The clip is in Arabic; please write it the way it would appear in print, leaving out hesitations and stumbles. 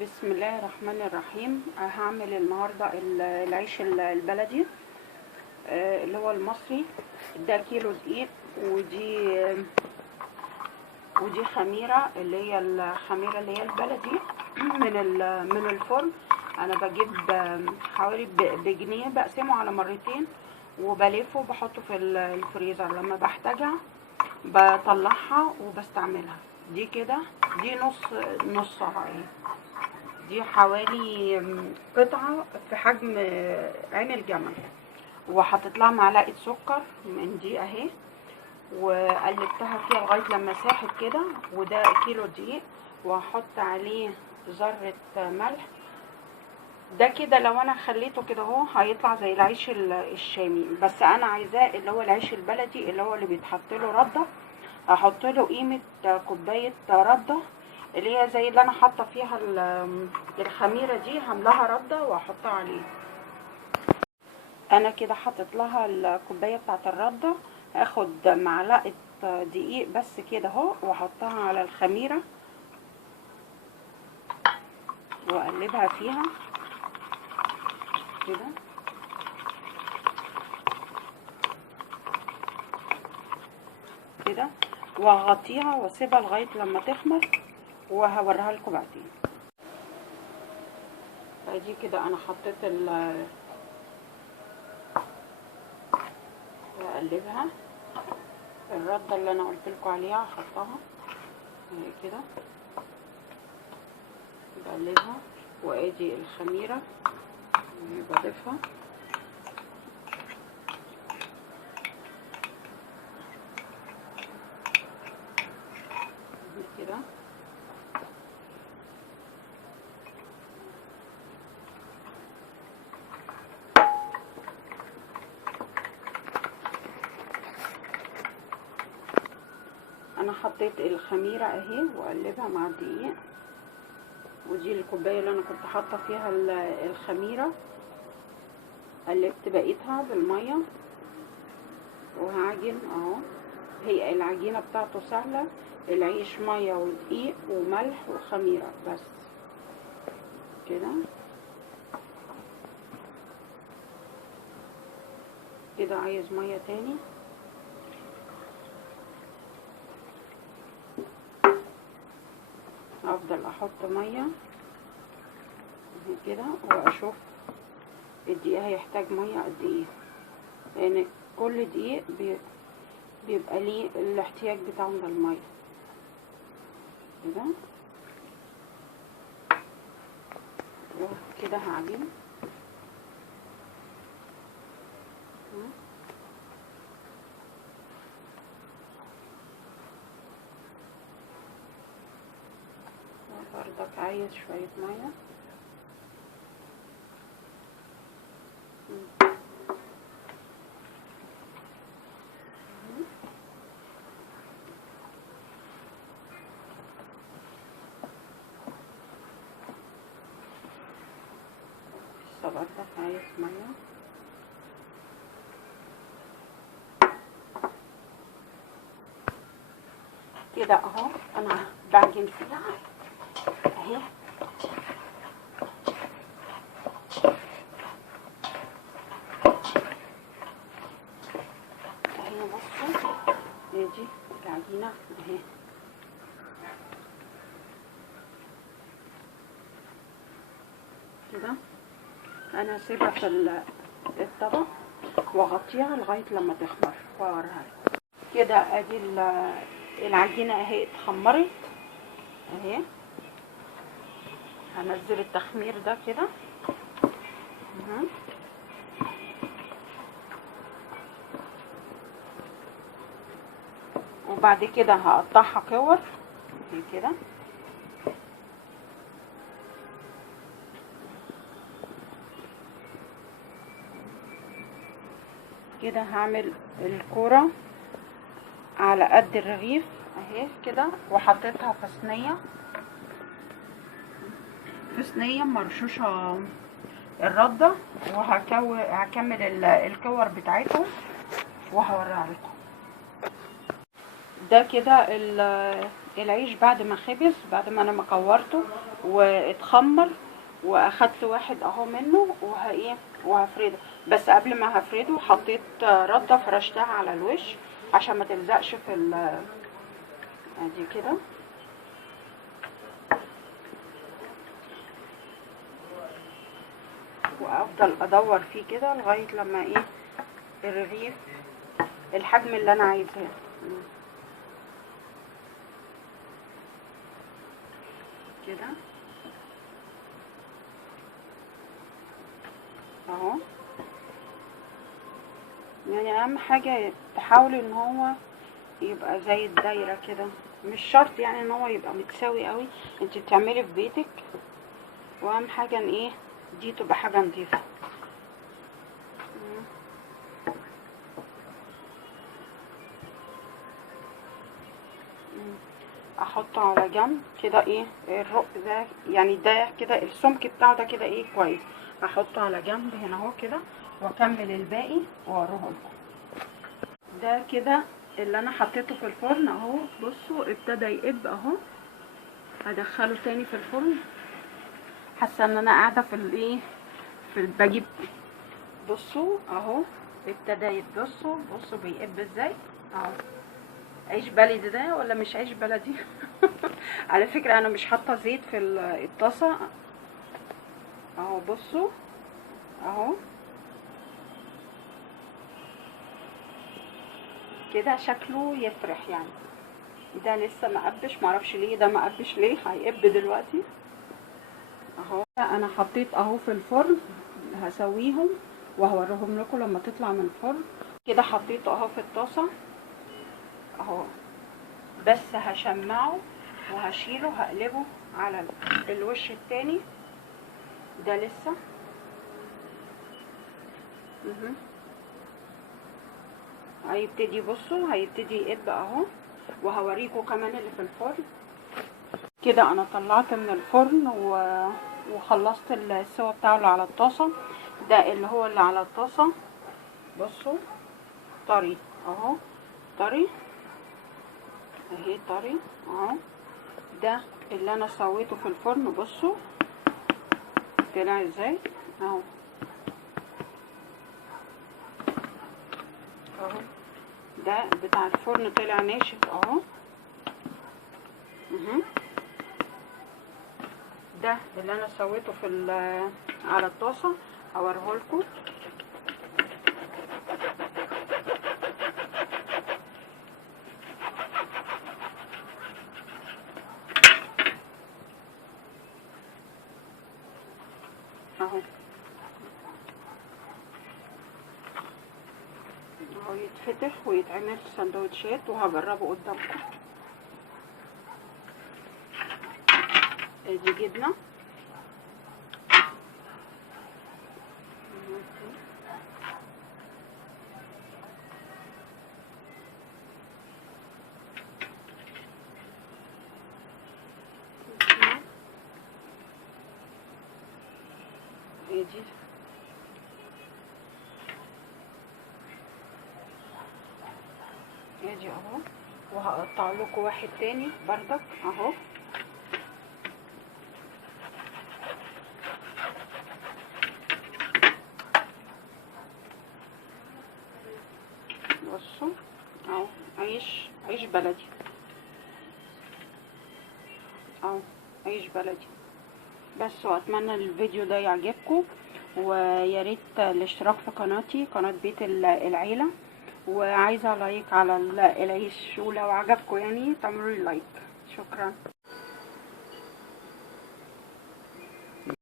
بسم الله الرحمن الرحيم. هعمل النهاردة العيش البلدي اللي هو المصري. ده كيلو دقيق، ودي خميرة اللي هي الخميرة اللي هي البلدي من الفرن. انا بجيب حوالي بجنيه، بقسمه على مرتين وبلفه وبحطه في الفريزر. لما بحتاجها بطلعها وبستعملها. دي كده دي نصها اهي. دي حوالي قطعة في حجم عين الجمل، وحطيت لها معلقة سكر من دي اهي، وقلبتها فيها لغاية لما ساحت كده. وده كيلو دقيق، وهحط عليه ذرة ملح. ده كده لو انا خليته كده اهو هيطلع زي العيش الشامي، بس انا عايزاه اللي هو العيش البلدي اللي هو اللي بيتحط له رده. هحط له قيمه كوبايه رده، اللي هي زي اللي انا حاطه فيها الخميره دي، هملاها رده واحطها عليه. انا كده حطيت لها الكوبايه بتاعت الرده. هاخد معلقه دقيق بس كده اهو واحطها على الخميره واقلبها فيها كده. كده واغطيها واسيبها لغايه لما تخمر، وهوريها لكم بعدين. ادي كده انا حطيت واقلبها. الرده اللي انا قلت لكم عليها هحطها كده، بقلبها. وادي الخميره بضيفها كده. انا حطيت الخميره اهي واقلبها مع الدقيق. ودي الكوبايه اللي انا كنت حاطه فيها الخميره، قلبت بقيتها بالميه وهعجن اهو. هي العجينه بتاعته سهله، العيش ميه ودقيق وملح وخميره بس كده. كده عايز ميه تاني، افضل احط ميه كده واشوف الدقيق هيحتاج ميه قد ايه، لان كل دقيق بيبقى ليه الاحتياج بتاعه من الميه كده. وكده هعجن برضك عايز شويه ميه. برضك عايز ميه. كده اهو انا بعجن فيها اهي. اهي بصوا، دي العجينه اهي. كده انا هسيبها في الطبق واغطيها لغايه لما تخمر واوريها لكم. كده ادي العجينه اهي اتخمرت اهي. هنزل التخمير ده كده وبعد كده هقطعها كور كده. كده هعمل الكوره على قد الرغيف اهي كده، وحطيتها في صينيه مرشوشه الرده، وهكمل الكور بتاعتهم وهوريها لكم. ده كده العيش بعد ما خبز، بعد ما انا مكورته واتخمر، واخدت واحد اهو منه وهفرده. بس قبل ما هفرده حطيت رده فرشتها على الوش عشان ما تلزقش في ادي كده. وافضل ادور فيه كده لغايه لما الرغيف الحجم اللي انا عايزاه. كده اهو. يعني اهم حاجه تحاول ان هو يبقى زي الدايره كده، مش شرط يعني ان هو يبقى متساوي قوي، انت بتعملي في بيتك، واهم حاجه ان دي تبقى حاجه نظيفه. احطه على جنب كده. الرق ده يعني ده كده السمك بتاعه ده كده كويس. احطه على جنب هنا اهو كده، واكمل الباقي واوريه لكم. ده كده اللي انا حطيته في الفرن اهو. بصوا ابتدى يقب اهو. هدخله تاني في الفرن. حاسه ان انا قاعده بجيب. بصوا اهو ابتدى يتبصوا. بصوا بيقب ازاي اهو. عيش بلدي ده ولا مش عيش بلدي؟ على فكرة انا مش حاطة زيت في الطاسة اهو. بصوا اهو كده شكله يفرح يعني. ده لسه ما قبش، معرفش ليه ده ما قبش، ليه هيقب دلوقتي اهو. انا حطيت اهو في الفرن، هسويهم وهوريهم لكم لما تطلع من الفرن. كده حطيته اهو في الطاسة اهو. بس هشمعه وهشيله، هقلبه على الوش التاني. ده لسه هيبتدي. بصوا هيبتدي يقب اهو. وهوريكم كمان اللي في الفرن. كده انا طلعت من الفرن وخلصت السوا بتاعه اللي على الطاسه. ده اللي هو اللي على الطاسه. بصوا طري اهو، طري اهي، طري اهو. ده اللي انا سويته في الفرن. بصوا طلع ازاي اهو اهو. ده بتاع الفرن طلع ناشف اهو. ده اللي انا سويته على الطاسه. هوريهولكم اهو. اهو يتفتح ويتعمل سندوتشات وهجربه قدامكم. ادي جبنه ادي اهو. وهقطع لكم واحد تاني بردك اهو. بصوا اهو. عيش بلدي اهو، عيش بلدي. بس واتمنى الفيديو ده يعجبكم، ويا ريت الاشتراك في قناتي، قناه بيت العيله. وعايزه لايك على العيش، ولو عجبكم يعني تعملوا لي لايك. شكرا.